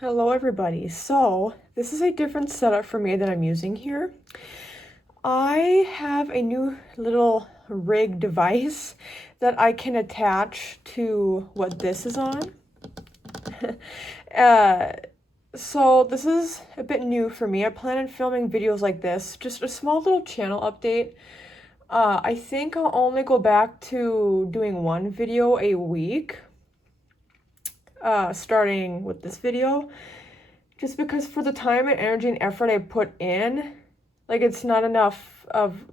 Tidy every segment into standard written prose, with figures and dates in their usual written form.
Hello everybody. So this is a different setup for me that I'm using here. I have a new little rig device that I can attach to what this is on. uh, so this is a bit new for me. I plan on filming videos like this, just a small little channel update. I think I'll only go back to doing one video a week, starting with this video. Just because for the time and energy and effort I put in, like it's not enough of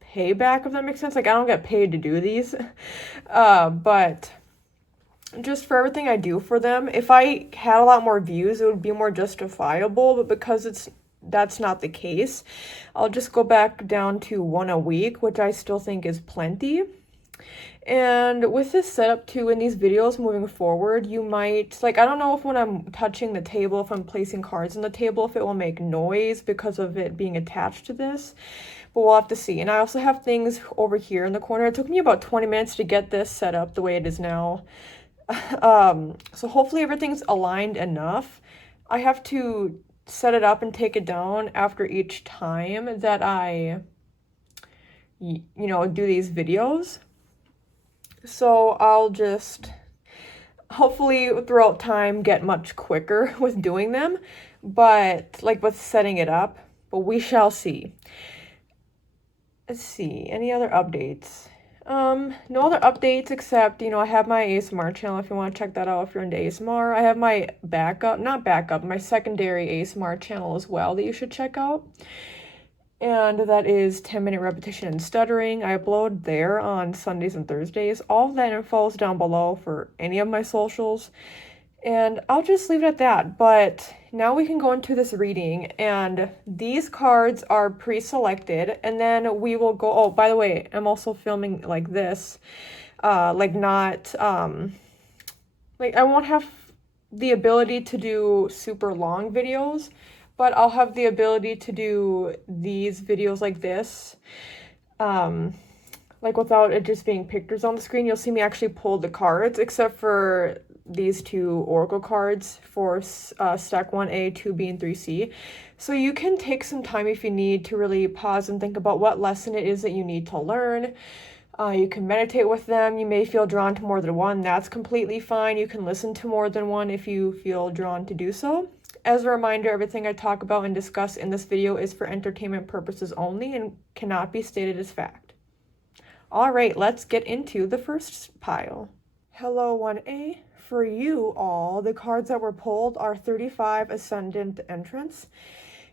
payback, if that makes sense. Like I don't get paid to do these. But just for everything I do for them, if I had a lot more views, it would be more justifiable. But because that's not the case, I'll just go back down to one a week, which I still think is plenty. And with this setup too, in these videos moving forward, you might, like, I don't know if when I'm touching the table, if I'm placing cards on the table, if it will make noise because of it being attached to this, but we'll have to see. And I also have things over here in the corner. It took me about 20 minutes to get this set up the way it is now. So hopefully everything's aligned enough. I have to set it up and take it down after each time that I, do these videos. So I'll just hopefully throughout time get much quicker with doing them, but like with setting it up, but we shall see. Let's see, any other updates? No other updates except, I have my ASMR channel if you want to check that out if you're into ASMR. I have my my secondary ASMR channel as well that you should check out. And that is 10-minute repetition and stuttering. I upload there on Sundays and Thursdays. All of that info is down below for any of my socials. And I'll just leave it at that. But now we can go into this reading. And these cards are pre-selected. And then we will go... Oh, by the way, I'm also filming like this. I won't have the ability to do super long videos, but I'll have the ability to do these videos like this, like without it just being pictures on the screen. You'll see me actually pull the cards, except for these two oracle cards for stack 1A, 2B, and 3C. So you can take some time if you need to really pause and think about what lesson it is that you need to learn. You can meditate with them. You may feel drawn to more than one. That's completely fine. You can listen to more than one if you feel drawn to do so. As a reminder, everything I talk about and discuss in this video is for entertainment purposes only and cannot be stated as fact. All right, let's get into the first pile. Hello 1A. For you all, the cards that were pulled are 35 Ascendant Entrance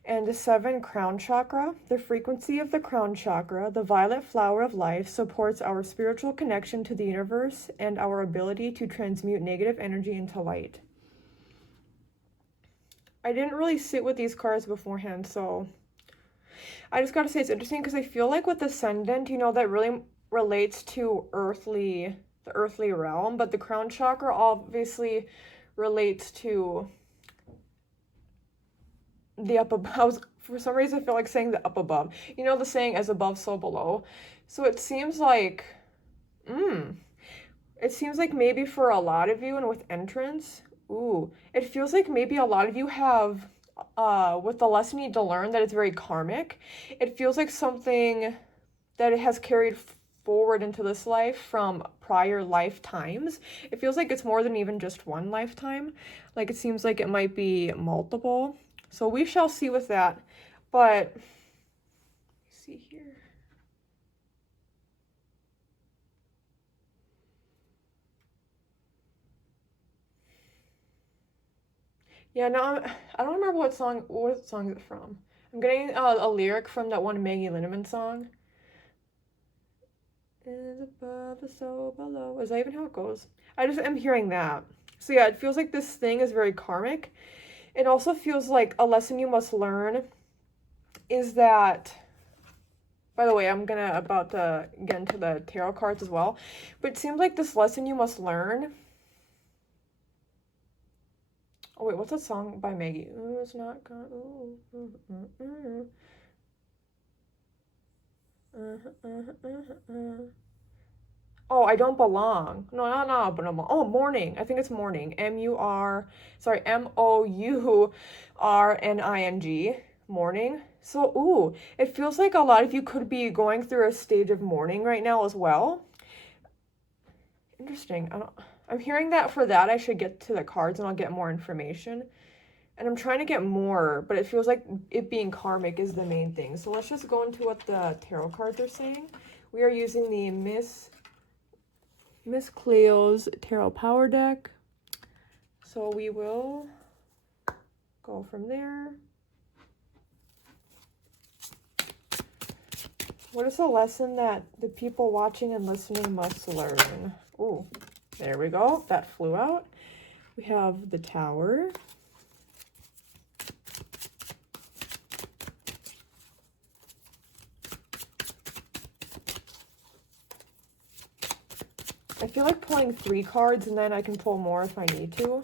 and 7 Crown Chakra. The frequency of the Crown Chakra, the violet flower of life, supports our spiritual connection to the universe and our ability to transmute negative energy into light. I didn't really sit with these cards beforehand, so I just gotta say it's interesting because I feel like with Ascendant, that really relates to the earthly realm, but the Crown Chakra obviously relates to the up above. For some reason, I feel like saying the up above. The saying as above, so below. So it seems like, maybe for a lot of you and with entrance, it feels like maybe a lot of you have, with the lesson you need to learn, that it's very karmic. It feels like something that it has carried forward into this life from prior lifetimes. It feels like it's more than even just one lifetime. Like it seems like it might be multiple. So we shall see with that. But, let's see here. Yeah, no, I don't remember what song is it from. I'm getting a lyric from that one Maggie Lindemann song. Is above, so below. Is that even how it goes? I just am hearing that. So yeah, it feels like this thing is very karmic. It also feels like a lesson you must learn is that, by the way, I'm about to get into the tarot cards as well, but it seems like this lesson you must learn. Oh wait, what's that song by Maggie? Ooh, it's not gonna. Oh, I don't belong. No, but no. Oh, morning. I think it's morning. Mourning. Morning. So, ooh, it feels like a lot of you could be going through a stage of mourning right now as well. Interesting. I'm hearing that for that I should get to the cards and I'll get more information. And I'm trying to get more, but it feels like it being karmic is the main thing. So let's just go into what the tarot cards are saying. We are using the Miss Cleo's Tarot Power Deck. So we will go from there. What is the lesson that the people watching and listening must learn? Ooh, there we go. That flew out. We have the Tower. I feel like pulling 3 cards and then I can pull more if I need to.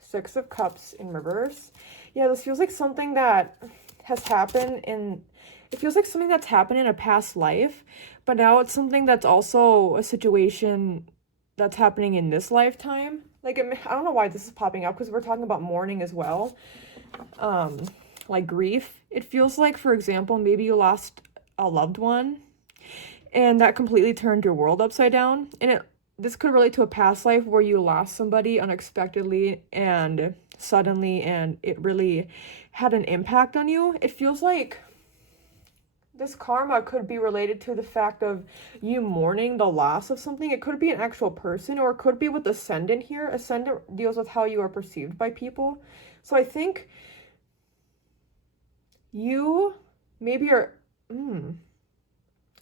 Six of Cups in reverse. Yeah, this feels like something that has happened it feels like something that's happened in a past life, but now it's something that's also a situation that's happening in this lifetime. Like, I don't know why this is popping up because we're talking about mourning as well. Like grief. It feels like, for example, maybe you lost a loved one and that completely turned your world upside down. And this could relate to a past life where you lost somebody unexpectedly and suddenly, and it really had an impact on you. It feels like this karma could be related to the fact of you mourning the loss of something. It could be an actual person, or it could be with Ascendant here. Ascendant deals with how you are perceived by people. So I think you maybe are...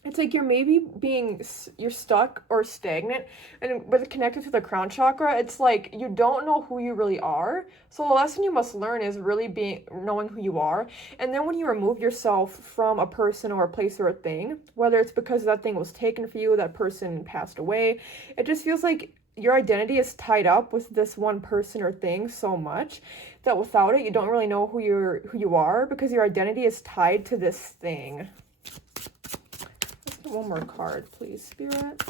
It's like you're stuck or stagnant, and with connected to the crown chakra, it's like you don't know who you really are. So the lesson you must learn is really knowing who you are. And then when you remove yourself from a person or a place or a thing, whether it's because that thing was taken for you, that person passed away, it just feels like your identity is tied up with this one person or thing so much that without it, you don't really know who you are, because your identity is tied to this thing. One more card, please, Spirit.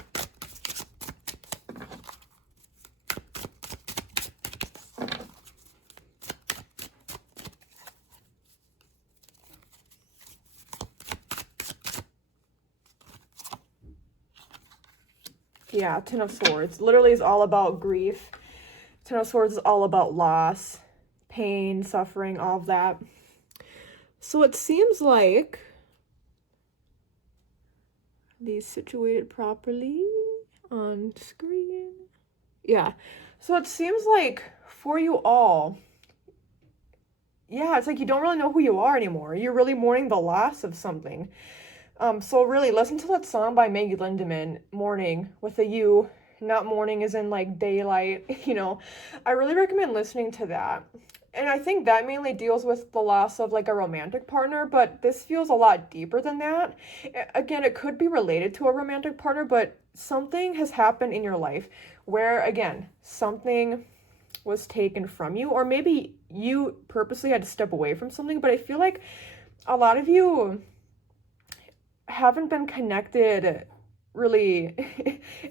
Yeah, Ten of Swords. Literally is all about grief. Ten of Swords is all about loss, pain, suffering, all of that. So it seems like these situated properly on screen. Yeah. So it seems like for you all, yeah, it's like you don't really know who you are anymore. You're really mourning the loss of something. So really listen to that song by Maggie Lindemann, Morning, with a U, not morning as in like daylight, you know. I really recommend listening to that. And I think that mainly deals with the loss of like a romantic partner, but this feels a lot deeper than that. Again, it could be related to a romantic partner, but something has happened in your life where, again, something was taken from you, or maybe you purposely had to step away from something, but I feel like a lot of you haven't been connected really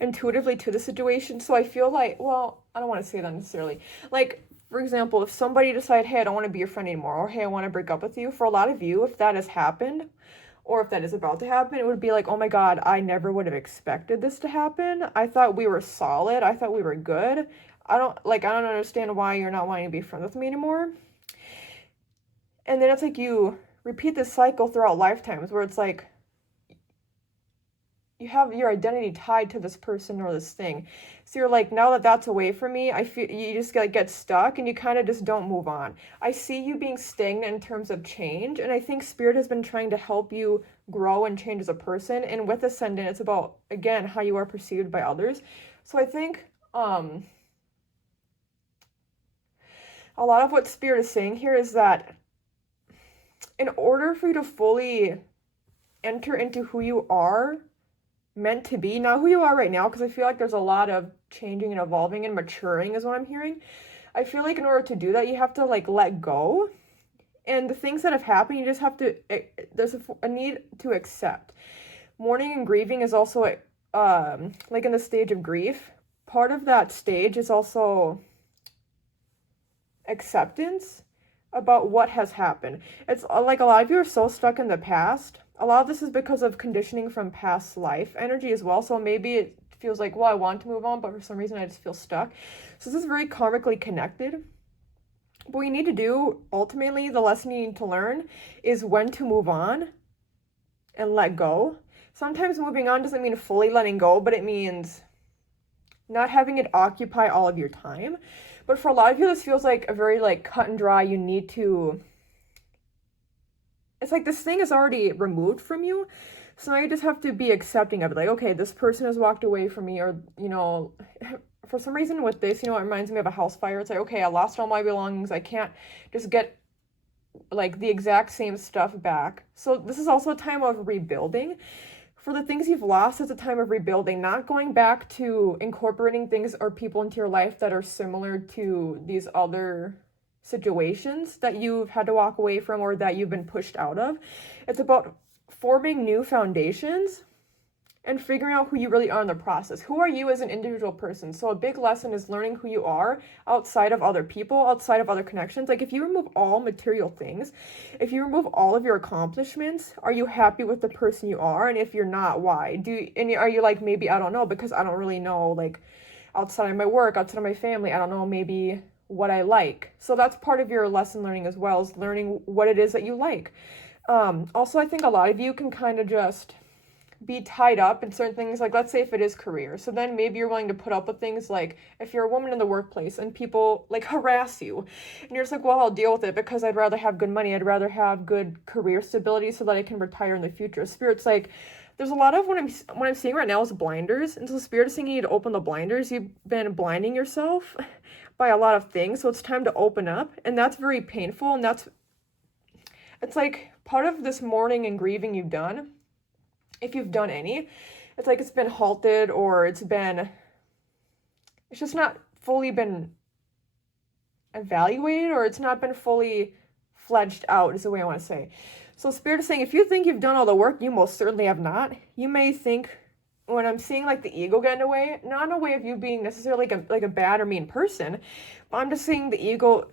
intuitively to the situation. So I feel like, well, I don't want to say that necessarily. Like, for example, if somebody decided, hey, I don't want to be your friend anymore, or hey, I want to break up with you, for a lot of you, if that has happened, or if that is about to happen, it would be like, oh my God, I never would have expected this to happen. I thought we were solid. I thought we were good. I don't understand why you're not wanting to be friends with me anymore. And then it's like you repeat this cycle throughout lifetimes where it's like, you have your identity tied to this person or this thing. So you're like, now that that's away from me, I feel you just get stuck and you kind of just don't move on. I see you being stagnant in terms of change, and I think Spirit has been trying to help you grow and change as a person. And with Ascendant, it's about, again, how you are perceived by others. So I think a lot of what Spirit is saying here is that in order for you to fully enter into who you are meant to be, not who you are right now, because I feel like there's a lot of changing and evolving and maturing is what I'm hearing. I feel like in order to do that, you have to like let go. And the things that have happened, you just have to, there's a need to accept. Mourning and grieving is also like in the stage of grief. Part of that stage is also acceptance about what has happened. It's like a lot of you are so stuck in the past. A lot of this is because of conditioning from past life energy as well. So maybe it feels like, well, I want to move on, but for some reason I just feel stuck. So this is very karmically connected. What you need to do, ultimately, the lesson you need to learn is when to move on and let go. Sometimes moving on doesn't mean fully letting go, but it means not having it occupy all of your time. But for a lot of you, this feels like a very like cut and dry, you need to, it's like this thing is already removed from you. So now you just have to be accepting of it. Like, okay, this person has walked away from me, or, you know, for some reason with this, you know, it reminds me of a house fire. It's like, okay, I lost all my belongings. I can't just get like the exact same stuff back. So this is also a time of rebuilding. For the things you've lost, it's a time of rebuilding, not going back to incorporating things or people into your life that are similar to these other situations that you've had to walk away from or that you've been pushed out of. It's about forming new foundations and figuring out who you really are in the process. Who are you as an individual person? So a big lesson is learning who you are outside of other people, outside of other connections. Like if you remove all material things, if you remove all of your accomplishments, are you happy with the person you are? And if you're not, why? Are you like, maybe, I don't know, because I don't really know, like outside of my work, outside of my family, I don't know, maybe what I like. So that's part of your lesson learning as well, is learning what it is that you like. Also, I think a lot of you can kind of just be tied up in certain things, like let's say if it is career, so then maybe you're willing to put up with things like if you're a woman in the workplace and people like harass you and you're just like, well, I'll deal with it because I'd rather have good money, I'd rather have good career stability so that I can retire in the future. Spirit's like, there's a lot of what I'm seeing right now is blinders, and so Spirit is saying you need to open the blinders. You've been blinding yourself by a lot of things, so it's time to open up, and that's very painful. And it's like part of this mourning and grieving you've done, if you've done any, it's like it's been halted, or it's just not fully been evaluated, or it's not been fully fledged out is the way I want to say. So Spirit is saying, if you think you've done all the work, you most certainly have not. You may think, when I'm seeing like the ego get in the way, not in a way of you being necessarily like a bad or mean person, but I'm just seeing the ego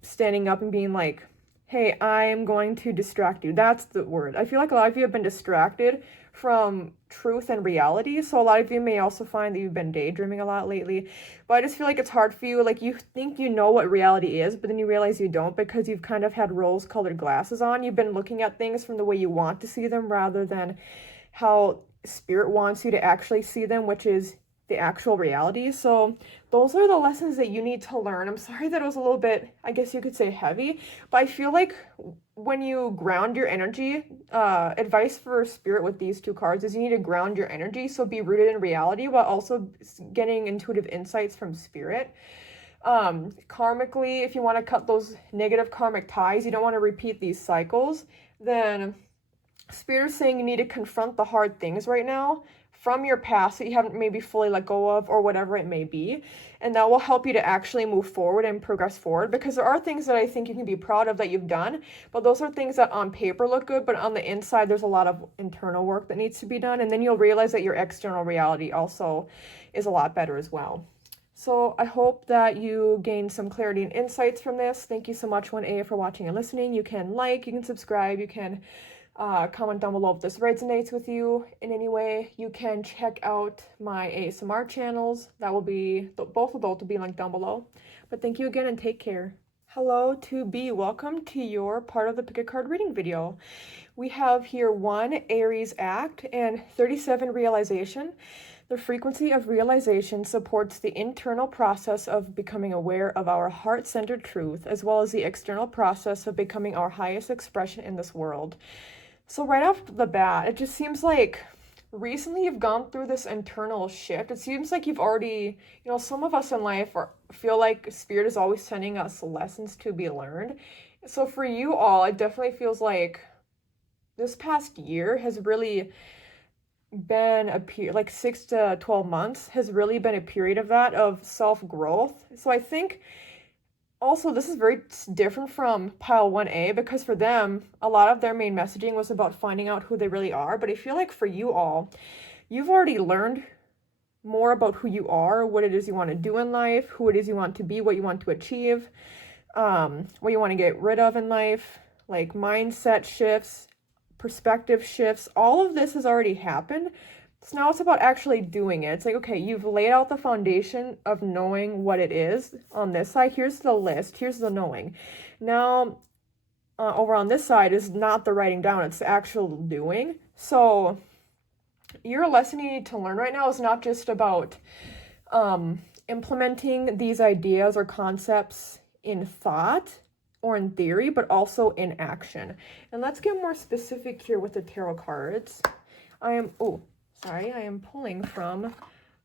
standing up and being like, hey, I'm going to distract you. That's the word. I feel like a lot of you have been distracted from truth and reality. So a lot of you may also find that you've been daydreaming a lot lately. But I just feel like it's hard for you. Like you think you know what reality is, but then you realize you don't, because you've kind of had rose-colored glasses on. You've been looking at things from the way you want to see them rather than how Spirit wants you to actually see them, which is the actual reality. So those are the lessons that you need to learn. I'm sorry that it was a little bit, I guess you could say, heavy, but I feel like when you ground your energy, advice for Spirit with these two cards is you need to ground your energy, so be rooted in reality while also getting intuitive insights from Spirit. Karmically, if you want to cut those negative karmic ties, you don't want to repeat these cycles, then Spirit is saying you need to confront the hard things right now from your past that you haven't maybe fully let go of, or whatever it may be. And that will help you to actually move forward and progress forward, because there are things that I think you can be proud of that you've done, but those are things that on paper look good, but on the inside there's a lot of internal work that needs to be done. And then you'll realize that your external reality also is a lot better as well. So I hope that you gained some clarity and insights from this. Thank you so much, 1A, for watching and listening. You can like, you can subscribe, you can comment down below if this resonates with you in any way. You can check out my ASMR channels. That will be, both of those will be linked down below. But thank you again and take care. Hello to B. Welcome to your part of the pick a card reading video. We have here 1 Aries Act and 37 Realization. The frequency of realization supports the internal process of becoming aware of our heart-centered truth, as well as the external process of becoming our highest expression in this world. So right off the bat, it just seems like recently you've gone through this internal shift. It seems like you've already, some of us in life feel like Spirit is always sending us lessons to be learned. So for you all, it definitely feels like this past year has really been a period, like 6 to 12 months has really been a period of that, of self-growth. So I think also this is very different from pile 1A, because for them, a lot of their main messaging was about finding out who they really are. But I feel like for you all, you've already learned more about who you are, what it is you want to do in life, who it is you want to be, what you want to achieve, what you want to get rid of in life, like mindset shifts, perspective shifts. All of this has already happened. So now it's about actually doing it. It's like, okay, you've laid out the foundation of knowing what it is on this side. Here's the list. Here's the knowing. Now, over on this side is not the writing down. It's the actual doing. So your lesson you need to learn right now is not just about implementing these ideas or concepts in thought or in theory, but also in action. And let's get more specific here with the tarot cards. I am pulling from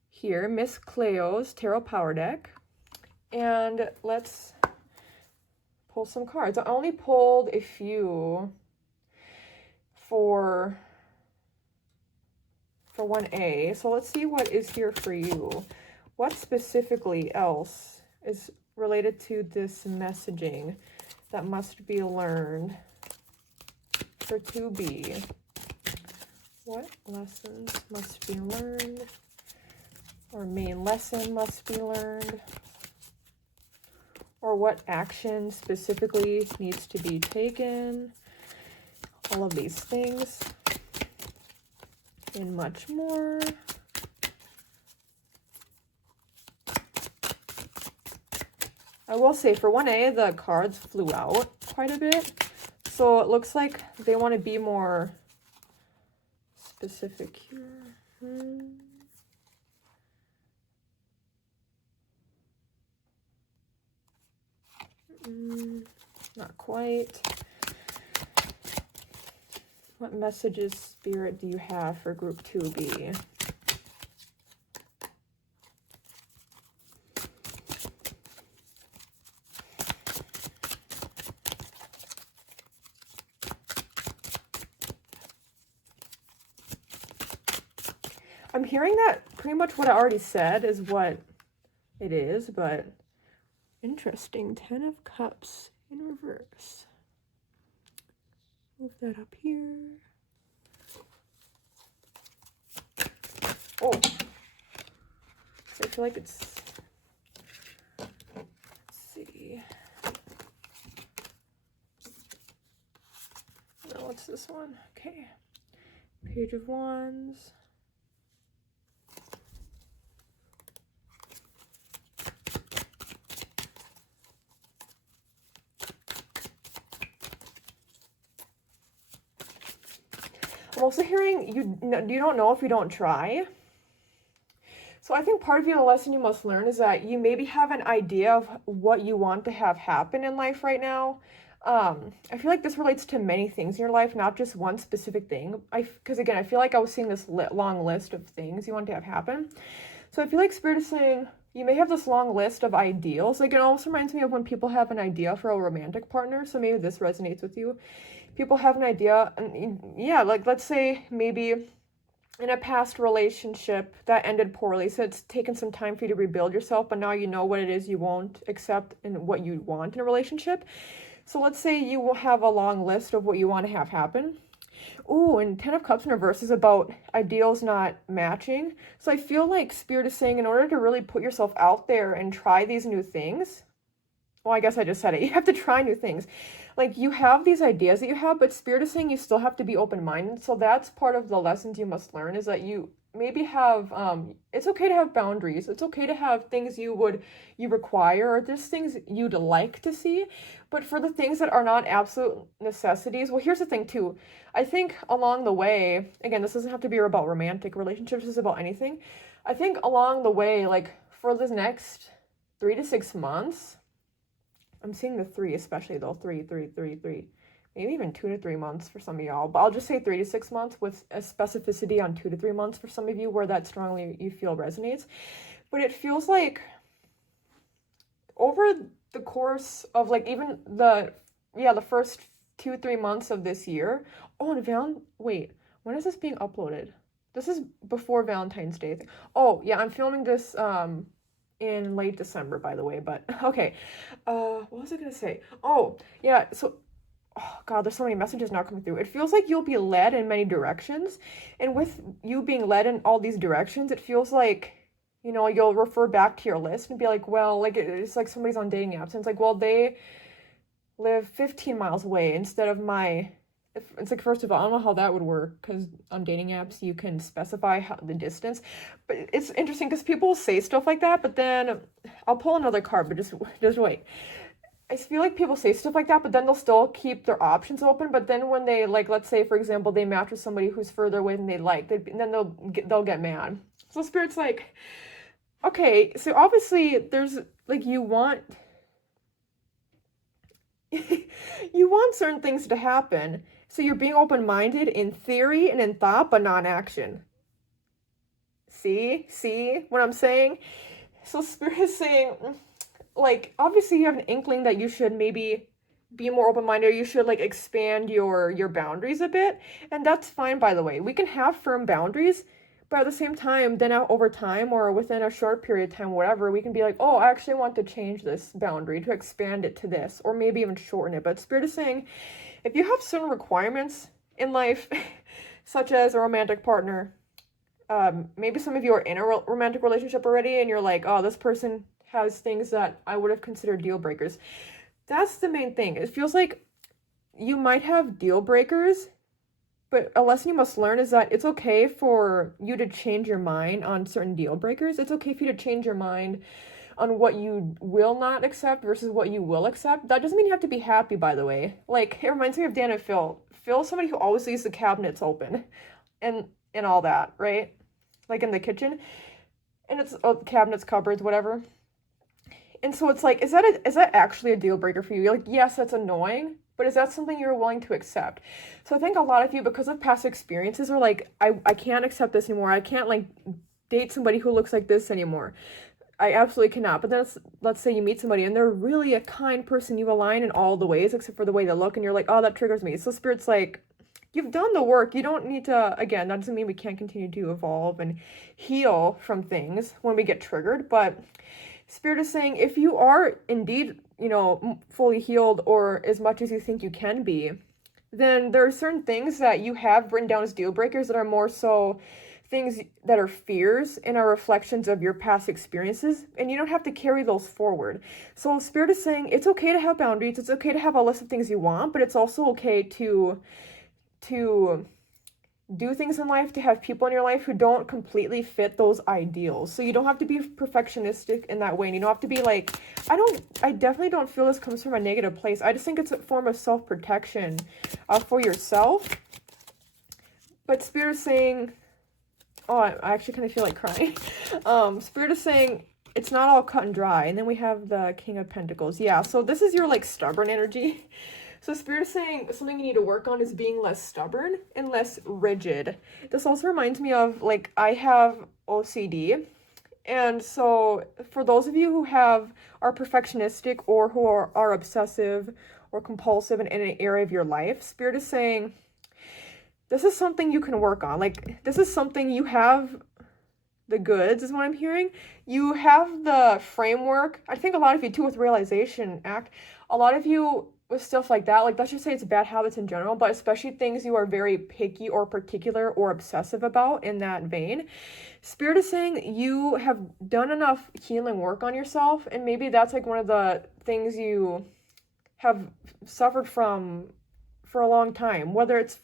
here Miss Cleo's Tarot Power Deck. And let's pull some cards. I only pulled a few for 1A. So let's see what is here for you. What specifically else is related to this messaging that must be learned for 2B? What lessons must be learned, or main lesson must be learned, or what action specifically needs to be taken? All of these things and much more. I will say for 1A, the cards flew out quite a bit. So it looks like they want to be more specific here. Not quite. What messages, Spirit, do you have for group 2B? I'm hearing that pretty much what I already said is what it is, but interesting. 10 of Cups in reverse. Move that up here. Oh, I feel like it's, let's see. No, what's this one? Okay. Page of Wands. I'm also hearing you don't know if you don't try. So I think part of the lesson you must learn is that you maybe have an idea of what you want to have happen in life right now. I feel like this relates to many things in your life, not just one specific thing. Because again, I feel like I was seeing this long list of things you want to have happen. So I feel like Spirit is saying you may have this long list of ideals. Like, it also reminds me of when people have an idea for a romantic partner. So maybe this resonates with you. People have an idea, and yeah, like let's say maybe in a past relationship that ended poorly, so it's taken some time for you to rebuild yourself, but now you know what it is you won't accept and what you want in a relationship. So let's say you will have a long list of what you want to have happen. Ooh, and 10 of Cups in reverse is about ideals not matching. So I feel like Spirit is saying in order to really put yourself out there and try these new things, well, I guess I just said it, you have to try new things. Like, you have these ideas that you have, but Spirit is saying you still have to be open-minded. So that's part of the lessons you must learn, is that you maybe have, it's okay to have boundaries. It's okay to have things you require, or just things you'd like to see. But for the things that are not absolute necessities, well, here's the thing too. I think along the way, again, this doesn't have to be about romantic relationships, this is about anything. I think along the way, like for this next 3 to 6 months, I'm seeing the 3 especially though, 3. Maybe even 2 to 3 months for some of y'all, but I'll just say 3 to 6 months with a specificity on 2 to 3 months for some of you where that strongly you feel resonates. But it feels like over the course of like even the first 2-3 months of this year. Oh, and wait, when is this being uploaded? This is before Valentine's Day. Oh, yeah, I'm filming this in late December, by the way, but okay. What was I gonna say? Oh, yeah, so oh God, there's so many messages now coming through. It feels like you'll be led in many directions, and with you being led in all these directions, it feels like, you know, you'll refer back to your list and be like, well, like it's like somebody's on dating apps, and it's like, well, they live 15 miles away instead of my. It's like, first of all, I don't know how that would work, because on dating apps you can specify the distance, but it's interesting because people say stuff like that, but then I'll pull another card, but just wait. I feel like people say stuff like that, but then they'll still keep their options open. But then when they, like, let's say for example they match with somebody who's further away than they like, then they'll get mad. So Spirit's like, okay, so obviously there's like you want you want certain things to happen. So you're being open-minded in theory and in thought, but not in action. See what I'm saying? So Spirit is saying, like, obviously you have an inkling that you should maybe be more open-minded, or you should like expand your boundaries a bit. And that's fine, by the way. We can have firm boundaries, but at the same time, then over time or within a short period of time, whatever, we can be like, oh, I actually want to change this boundary, to expand it to this, or maybe even shorten it. But Spirit is saying, if you have certain requirements in life, such as a romantic partner, maybe some of you are in a romantic relationship already, and you're like, oh, this person has things that I would have considered deal breakers. That's the main thing. It feels like you might have deal breakers, but a lesson you must learn is that it's okay for you to change your mind on certain deal breakers. It's okay for you to change your mind on what you will not accept versus what you will accept. That doesn't mean you have to be happy, by the way. Like, it reminds me of Dan and Phil. Phil's somebody who always leaves the cabinets open and all that, right? Like in the kitchen. And it's cabinets, cupboards, whatever. And so it's like, is that actually a deal breaker for you? You're like, yes, that's annoying, but is that something you're willing to accept? So I think a lot of you, because of past experiences, are like, I can't accept this anymore. I can't like date somebody who looks like this anymore. I absolutely cannot. But then let's say you meet somebody and they're really a kind person. You align in all the ways except for the way they look, and you're like, oh, that triggers me. So Spirit's like, you've done the work. You don't need to, again, that doesn't mean we can't continue to evolve and heal from things when we get triggered, but Spirit is saying, if you are indeed, you know, fully healed, or as much as you think you can be, then there are certain things that you have written down as deal breakers that are more so things that are fears and are reflections of your past experiences, and you don't have to carry those forward. So Spirit is saying it's okay to have boundaries, it's okay to have a list of things you want, but it's also okay to do things in life, to have people in your life who don't completely fit those ideals. So you don't have to be perfectionistic in that way, and you don't have to be like, I definitely don't feel this comes from a negative place. I just think it's a form of self-protection for yourself. But Spirit is saying, oh, I actually kind of feel like crying. Spirit is saying it's not all cut and dry. And then we have the King of Pentacles. Yeah, so this is your like stubborn energy. So Spirit is saying something you need to work on is being less stubborn and less rigid. This also reminds me of, like, I have OCD. And so for those of you who are perfectionistic, or who are obsessive or compulsive in any area of your life, Spirit is saying this is something you can work on. Like, this is something you have the goods, is what I'm hearing. You have the framework. I think a lot of you too with Realization Act, a lot of you with stuff like that, like, let's just say it's bad habits in general, but especially things you are very picky or particular or obsessive about in that vein. Spirit is saying you have done enough healing work on yourself, and maybe that's like one of the things you have suffered from for a long time, whether it's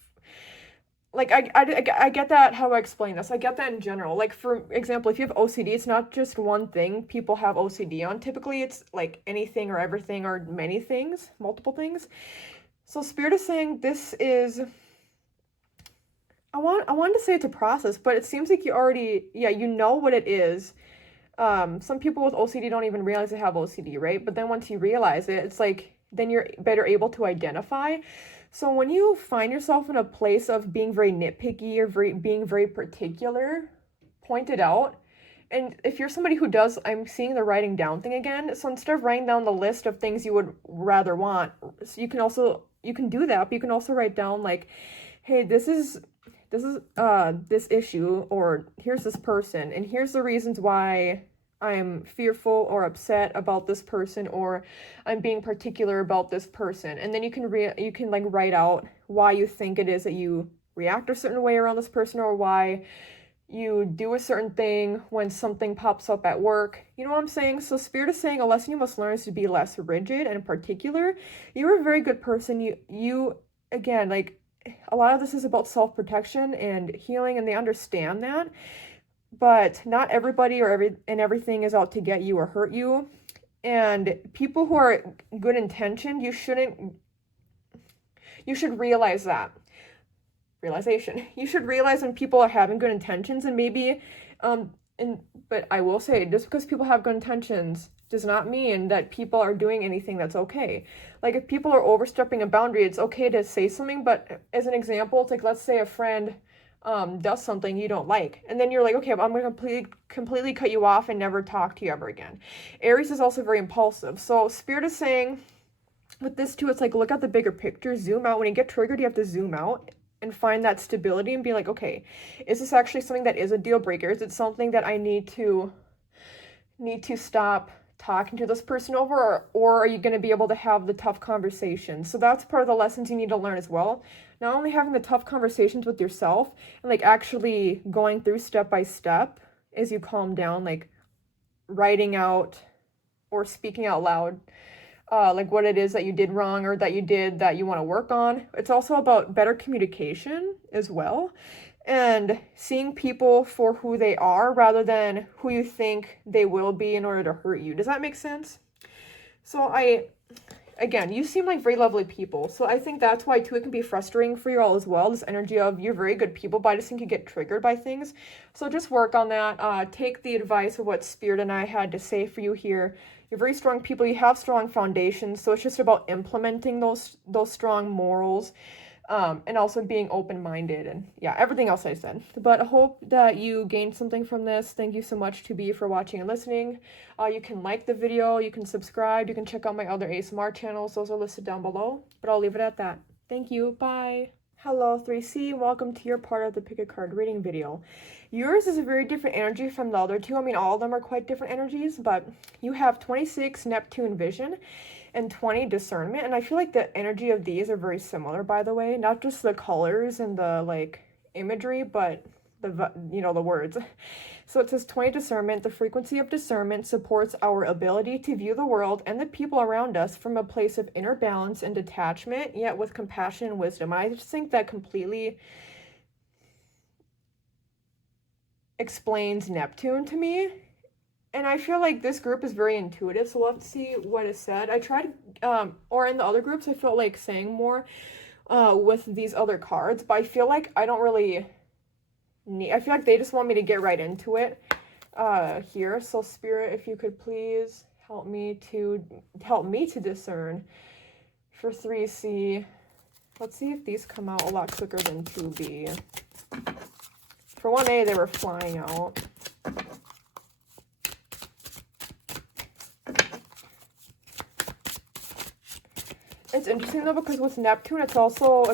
like, I get that. How do I explain this? I get that in general. Like, for example, if you have OCD, it's not just one thing people have OCD on. Typically, it's like anything or everything or many things, multiple things. So Spirit is saying this is, I wanted to say it's a process, but it seems like you already, yeah, you know what it is. Some people with OCD don't even realize they have OCD, right? But then once you realize it, it's like, then you're better able to identify. So when you find yourself in a place of being very nitpicky or being very particular, point it out. And if you're somebody who does, I'm seeing the writing down thing again. So instead of writing down the list of things you would rather want, so you can do that, but you can also write down like, hey, this is this is this issue, or here's this person, and here's the reasons why I'm fearful or upset about this person, or I'm being particular about this person. And then you can like write out why you think it is that you react a certain way around this person, or why you do a certain thing when something pops up at work. You know what I'm saying? So Spirit is saying a lesson you must learn is to be less rigid and particular. You're a very good person. You again, like, a lot of this is about self-protection and healing, and they understand that. But not everybody or everything is out to get you or hurt you. And people who are good intentioned, you should realize that. Realization. You should realize when people are having good intentions, and maybe, but I will say, just because people have good intentions does not mean that people are doing anything that's okay. Like, if people are overstepping a boundary, it's okay to say something, but as an example, it's like, let's say a friend does something you don't like, and then you're like, okay, I'm going to completely cut you off and never talk to you ever again. Aries is also very impulsive. So Spirit is saying with this too, it's like, look at the bigger picture, zoom out. When you get triggered, you have to zoom out and find that stability and be like, okay, is this actually something that is a deal breaker? Is it something that I need to stop talking to this person over, or are you going to be able to have the tough conversations? So that's part of the lessons you need to learn as well. Not only having the tough conversations with yourself and like actually going through step by step as you calm down, like writing out or speaking out loud, like what it is that you did wrong or that you want to work on. It's also about better communication as well, and seeing people for who they are rather than who you think they will be in order to hurt you. Does that make sense? So again, you seem like very lovely people. So I think that's why too it can be frustrating for you all as well. This energy of you're very good people, but I just think you get triggered by things. So just work on that. Take the advice of what Spirit and I had to say for you here. You're very strong people. You have strong foundations. So it's just about implementing those strong morals. And also being open-minded, and yeah, everything else I said. But I hope that you gained something from this. Thank you so much to B for watching and listening. You can like the video, you can subscribe, you can check out my other ASMR channels. Those are listed down below, but I'll leave it at that. Thank you. Bye. Hello 3C, welcome to your part of the pick a card reading video. Yours is a very different energy from the other two. I mean, all of them are quite different energies, but you have 26 Neptune vision and 20 discernment, and I feel like the energy of these are very similar, by the way, not just the colors and the like imagery, but the words. So it says 20 discernment. The frequency of discernment supports our ability to view the world and the people around us from a place of inner balance and detachment, yet with compassion and wisdom. I just think that completely explains Neptune to me. And I feel like this group is very intuitive, so we'll have to see what is said. I tried, or in the other groups, I felt like saying more with these other cards, but I feel like I don't really need, I feel like they just want me to get right into it here. So Spirit, if you could please help me to discern for 3C. Let's see if these come out a lot quicker than 2B. For 1A, they were flying out. It's interesting though, because with Neptune, it's also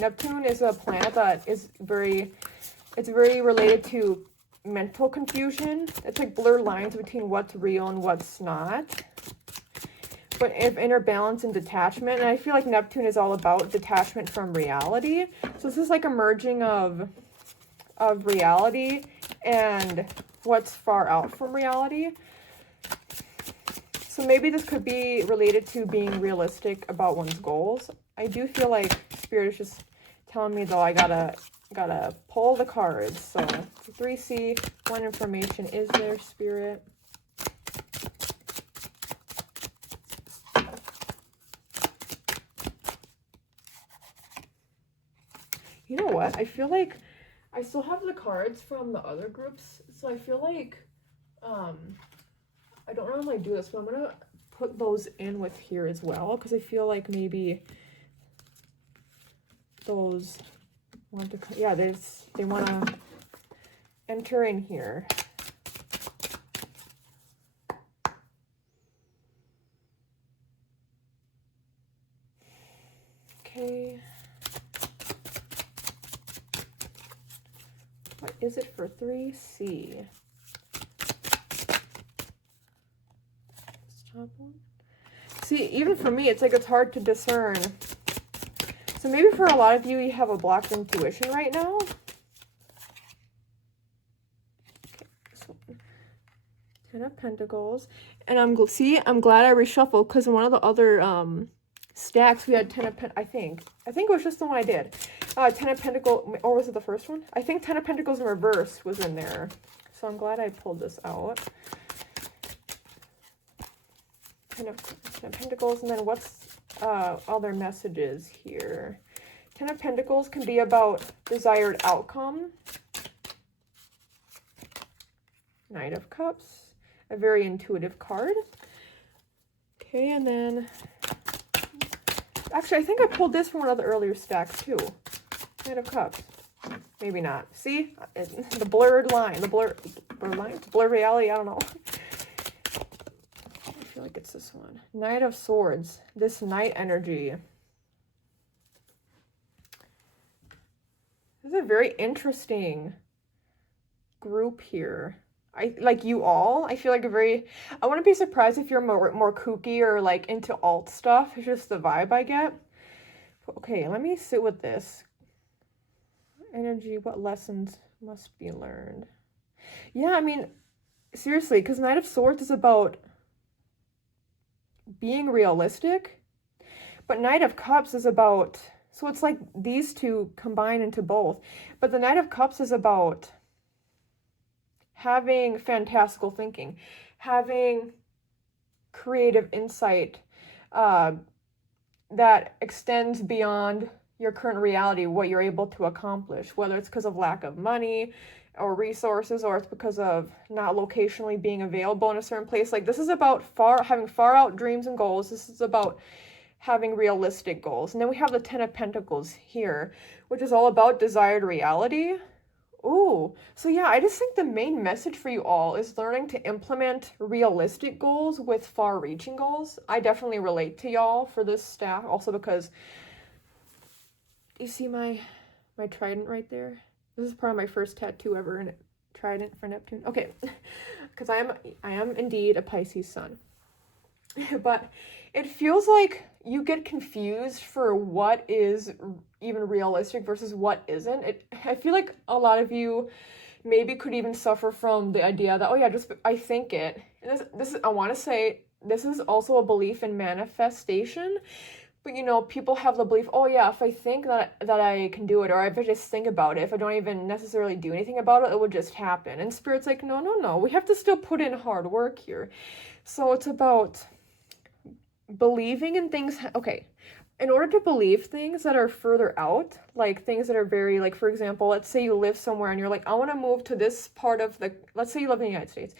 Neptune is a planet that is very related to mental confusion. It's like blurred lines between what's real and what's not. But if inner balance and detachment, and I feel like Neptune is all about detachment from reality. So this is like a merging of reality and what's far out from reality. So maybe this could be related to being realistic about one's goals. I do feel like Spirit is just telling me though I gotta pull the cards. So 3C, what information is there, Spirit? You know what? I feel like I still have the cards from the other groups, so I feel like I don't normally do this, but I'm gonna put those in with here as well, because I feel like maybe those want to, yeah, they want to enter in here. Okay. What is it for 3C? Top one. See, even for me, it's like it's hard to discern. So maybe for a lot of you, you have a blocked intuition right now. Okay, this one. 10 of Pentacles. And I'm glad I reshuffled, because in one of the other stacks we had 10 of Pentacles. I think it was just the one I did. 10 of Pentacles, or was it the first one? I think 10 of Pentacles in reverse was in there. So I'm glad I pulled this out. 10 of Pentacles, and then what's other messages here? 10 of Pentacles can be about desired outcome. Knight of Cups, a very intuitive card. Okay, and then actually I think I pulled this from one of the earlier stacks too. Knight of Cups. Maybe not. See? The blurred line. The blurred reality, I don't know. I feel like it's this one. Knight of Swords. This Knight energy. This is a very interesting group here. I like you all. I feel like I wouldn't be surprised if you're more kooky or like into alt stuff. It's just the vibe I get. Okay, let me sit with this. Energy, what lessons must be learned? Yeah, I mean, seriously, because Knight of Swords is about being realistic, but Knight of Cups is about, so it's like these two combine into both, but the Knight of Cups is about having fantastical thinking, having creative insight that extends beyond your current reality, what you're able to accomplish, whether it's because of lack of money or resources, or it's because of not locationally being available in a certain place. Like, this is about having far out dreams and goals. This is about having realistic goals. And then we have the 10 of Pentacles here, which is all about desired reality. Ooh, so yeah, I just think the main message for you all is learning to implement realistic goals with far-reaching goals. I definitely relate to y'all for this stack, also because you see my trident right there? This is part of my first tattoo ever, and trident for Neptune. Okay, because I am indeed a Pisces sun. But it feels like you get confused for what is even realistic versus what isn't. I feel like a lot of you maybe could even suffer from the idea that, oh yeah, just I think it. And this is, I want to say, this is also a belief in manifestation. But, you know, people have the belief, oh yeah, if I think that I can do it, or if I just think about it, if I don't even necessarily do anything about it, it will just happen. And Spirit's like, no, we have to still put in hard work here. So it's about believing in things. Okay, in order to believe things that are further out, like things that are very, like, for example, let's say you live somewhere and you're like, I want to move to this part of let's say you live in the United States,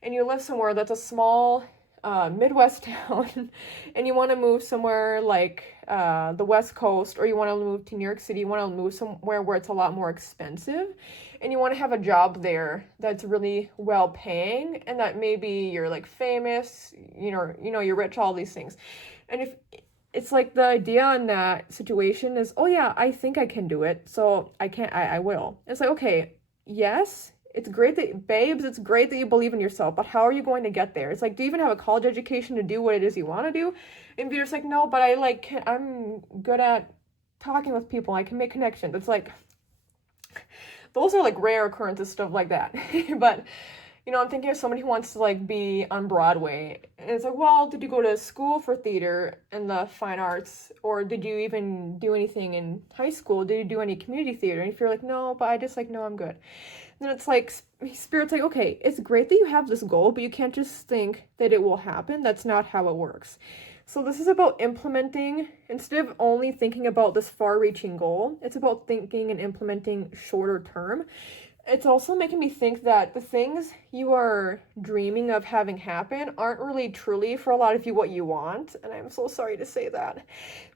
and you live somewhere that's a small Midwest town, and you want to move somewhere like the West Coast, or you want to move to New York City, you want to move somewhere where it's a lot more expensive, and you want to have a job there that's really well paying, and that maybe you're like famous, you know you're rich, all these things. And if it's like the idea in that situation is, oh yeah, I think I can do it, so I will. It's like, okay, yes, it's great it's great that you believe in yourself, but how are you going to get there? It's like, do you even have a college education to do what it is you want to do? And you're just like, no, but I'm good at talking with people. I can make connections. It's like, those are like rare occurrences, stuff like that. But, you know, I'm thinking of somebody who wants to like be on Broadway. And it's like, well, did you go to school for theater and the fine arts? Or did you even do anything in high school? Did you do any community theater? And if you're like, no, but I just like, no, I'm good. Then it's like, Spirit's like, okay, it's great that you have this goal, but you can't just think that it will happen. That's not how it works. So this is about implementing, instead of only thinking about this far-reaching goal, it's about thinking and implementing shorter term. It's also making me think that the things you are dreaming of having happen aren't really truly, for a lot of you, what you want. And I'm so sorry to say that.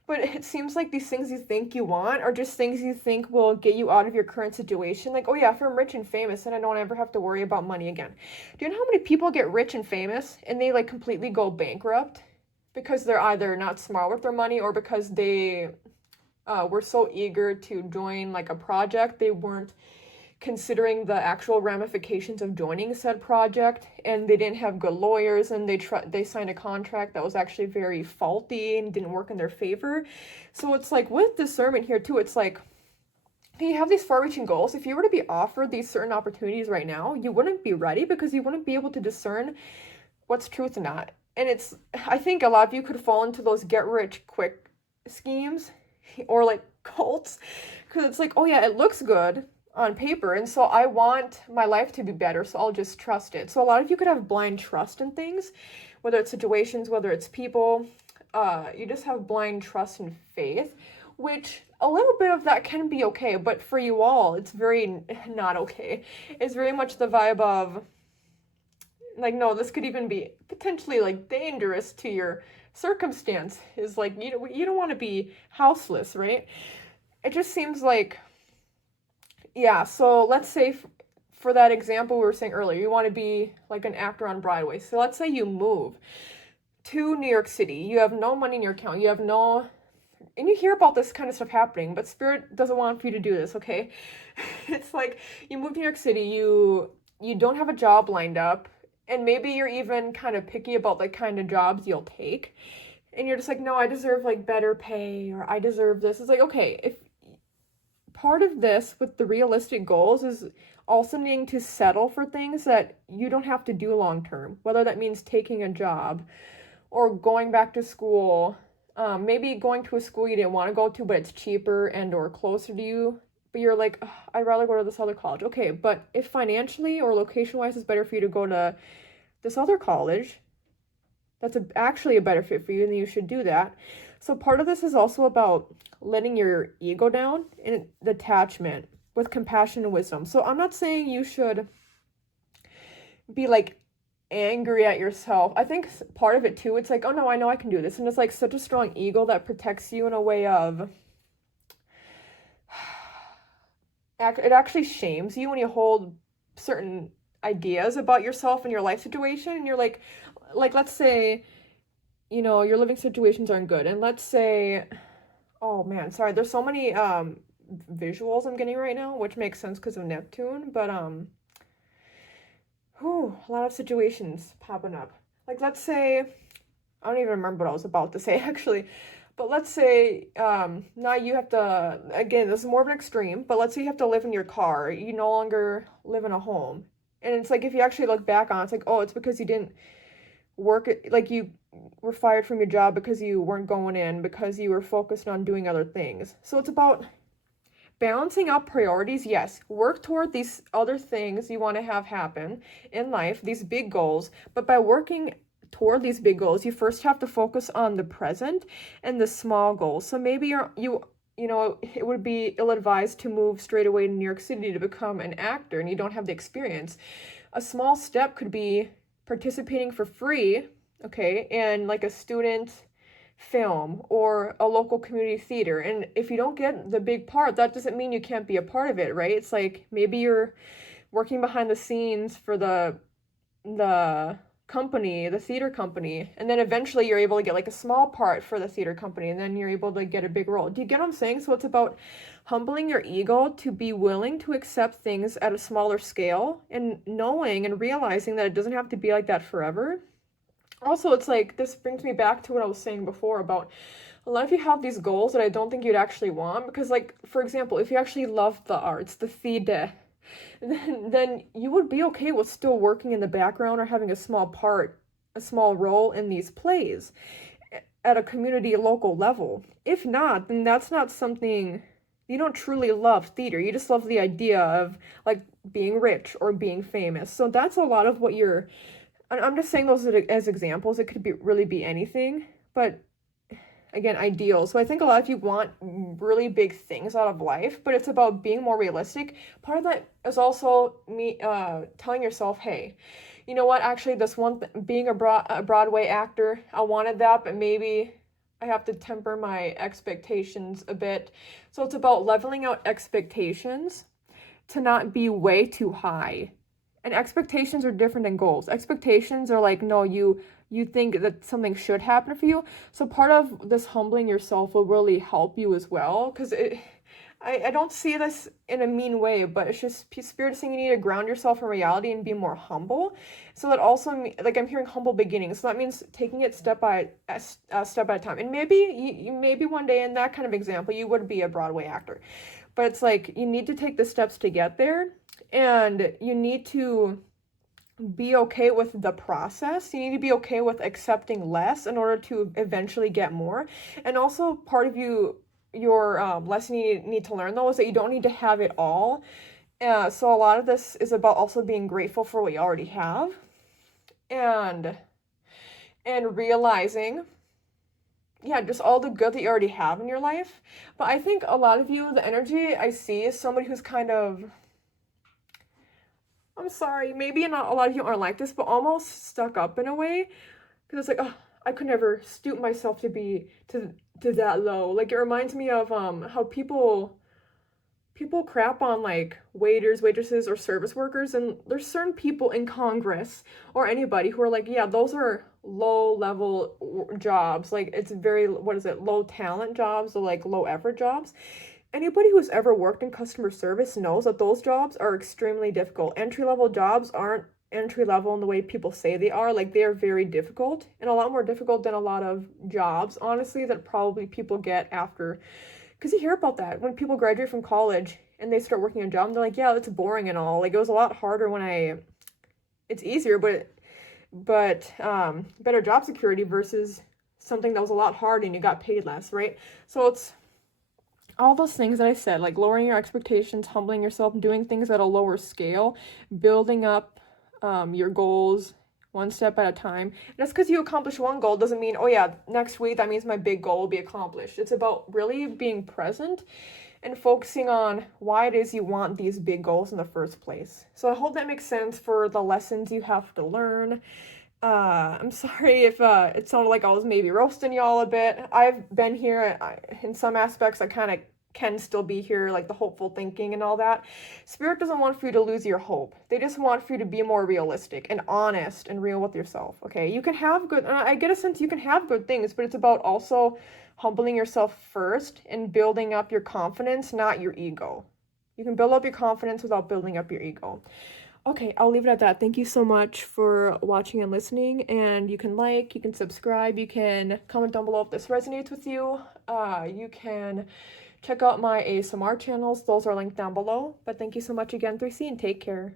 But it seems like these things you think you want are just things you think will get you out of your current situation. Like, oh yeah, if I'm rich and famous, then I don't ever have to worry about money again. Do you know how many people get rich and famous and they like completely go bankrupt? Because they're either not smart with their money, or because they were so eager to join like a project, they weren't considering the actual ramifications of joining said project, and they didn't have good lawyers, and they signed a contract that was actually very faulty and didn't work in their favor. So it's like with discernment here too, it's like you have these far-reaching goals. If you were to be offered these certain opportunities right now, you wouldn't be ready because you wouldn't be able to discern what's truth or not. And I think a lot of you could fall into those get-rich-quick schemes or like cults, because it's like, oh yeah, it looks good on paper, and so I want my life to be better, so I'll just trust it. So a lot of you could have blind trust in things, whether it's situations, whether it's people. You just have blind trust and faith, which a little bit of that can be okay, but for you all, it's very not okay. It's very much the vibe of, like, no, this could even be potentially, like, dangerous to your circumstance. Is like, you don't want to be houseless, right? It just seems like, yeah, so let's say for that example we were saying earlier, you want to be like an actor on Broadway. So let's say you move to New York City. You have no money in your account. You have no... And you hear about this kind of stuff happening, but Spirit doesn't want for you to do this, okay? It's like you move to New York City, you don't have a job lined up, and maybe you're even kind of picky about the kind of jobs you'll take. And you're just like, no, I deserve like better pay, or I deserve this. It's like, okay, if part of this with the realistic goals is also needing to settle for things that you don't have to do long term, whether that means taking a job or going back to school, maybe going to a school you didn't want to go to, but it's cheaper and or closer to you, but you're like, I'd rather go to this other college. Okay, but if financially or location-wise it's better for you to go to this other college, that's actually a better fit for you, then you should do that. So part of this is also about letting your ego down and detachment with compassion and wisdom. So I'm not saying you should be like angry at yourself. I think part of it too, it's like, oh no, I know I can do this. And it's like such a strong ego that protects you in a way of, it actually shames you when you hold certain ideas about yourself and your life situation. And you're like let's say, your living situations aren't good. And let's say, oh man, sorry, there's so many visuals I'm getting right now, which makes sense because of Neptune, but a lot of situations popping up. Like, let's say, I don't even remember what I was about to say actually, but let's say now you have to, again, this is more of an extreme, but let's say you have to live in your car. You no longer live in a home. And it's like, if you actually look back on it, it's like, oh, it's because you didn't work, like you were fired from your job because you weren't going in, because you were focused on doing other things. So it's about balancing out priorities. Yes, work toward these other things you want to have happen in life, these big goals, but by working toward these big goals, you first have to focus on the present and the small goals. So maybe it would be ill-advised to move straight away to New York City to become an actor and you don't have the experience. A small step could be participating for free, okay, in like a student film or a local community theater. And if you don't get the big part, that doesn't mean you can't be a part of it, right? It's like maybe you're working behind the scenes for the company, the theater company, and then eventually you're able to get like a small part for the theater company, and then you're able to get a big role. Do you get what I'm saying? So it's about humbling your ego to be willing to accept things at a smaller scale and knowing and realizing that it doesn't have to be like that forever. Also, it's like, this brings me back to what I was saying before about a lot of you have these goals that I don't think you'd actually want, because like, for example, if you actually love the arts, the theater, then you would be okay with still working in the background or having a small role in these plays at a community local level. If not, then that's not something, you don't truly love theater. You just love the idea of like being rich or being famous. So that's a lot of what I'm just saying those as examples. It could really be anything, but again, ideal. So I think a lot of you want really big things out of life, but it's about being more realistic. Part of that is also me telling yourself, hey, you know what, actually this one, being a Broadway actor, I wanted that, but maybe I have to temper my expectations a bit. So it's about leveling out expectations to not be way too high. And expectations are different than goals. Expectations are like, no, you think that something should happen for you. So part of this humbling yourself will really help you as well. Because I don't see this in a mean way, but it's just Spirit is saying you need to ground yourself in reality and be more humble. So that also, like, I'm hearing humble beginnings. So that means taking it step by step at a time. And maybe you maybe one day in that kind of example, you would be a Broadway actor. But it's like you need to take the steps to get there, and you need to be okay with the process. You need to be okay with accepting less in order to eventually get more. And also part of your lesson you need to learn though is that you don't need to have it all. So a lot of this is about also being grateful for what you already have, and realizing, yeah, just all the good that you already have in your life. But I think a lot of you, the energy I see is somebody who's kind of, I'm sorry, maybe not a lot of you aren't like this, but almost stuck up in a way. Because it's like, oh, I could never stoop myself to be to that low. Like, it reminds me of how people crap on like waiters, waitresses, or service workers, and there's certain people in Congress or anybody who are like, yeah, those are low level jobs. Like, it's very, what is it, low talent jobs, or like low effort jobs. Anybody who's ever worked in customer service knows that those jobs are extremely difficult. Entry-level jobs aren't entry-level in the way people say they are. Like, they are very difficult, and a lot more difficult than a lot of jobs, honestly, that probably people get after. Because you hear about that when people graduate from college and they start working a job, and they're like, yeah, that's boring and all. Like, it was a lot harder it's easier, but better job security versus something that was a lot harder and you got paid less, right? So it's all those things that I said, like lowering your expectations, humbling yourself, doing things at a lower scale, building up your goals one step at a time. And just because you accomplish one goal doesn't mean, oh yeah, next week that means my big goal will be accomplished. It's about really being present and focusing on why it is you want these big goals in the first place. So I hope that makes sense for the lessons you have to learn. I'm sorry if it sounded like I was maybe roasting y'all a bit. I've been here. In some aspects, I kind of can still be here, like the hopeful thinking and all that. Spirit doesn't want for you to lose your hope. They just want for you to be more realistic and honest and real with yourself, okay? You can have good, I get a sense you can have good things, but it's about also humbling yourself first and building up your confidence, not your ego. You can build up your confidence without building up your ego. Okay, I'll leave it at that. Thank you so much for watching and listening, and you can like, you can subscribe, you can comment down below if this resonates with you. You can check out my ASMR channels. Those are linked down below. But thank you so much again, 3C, and take care.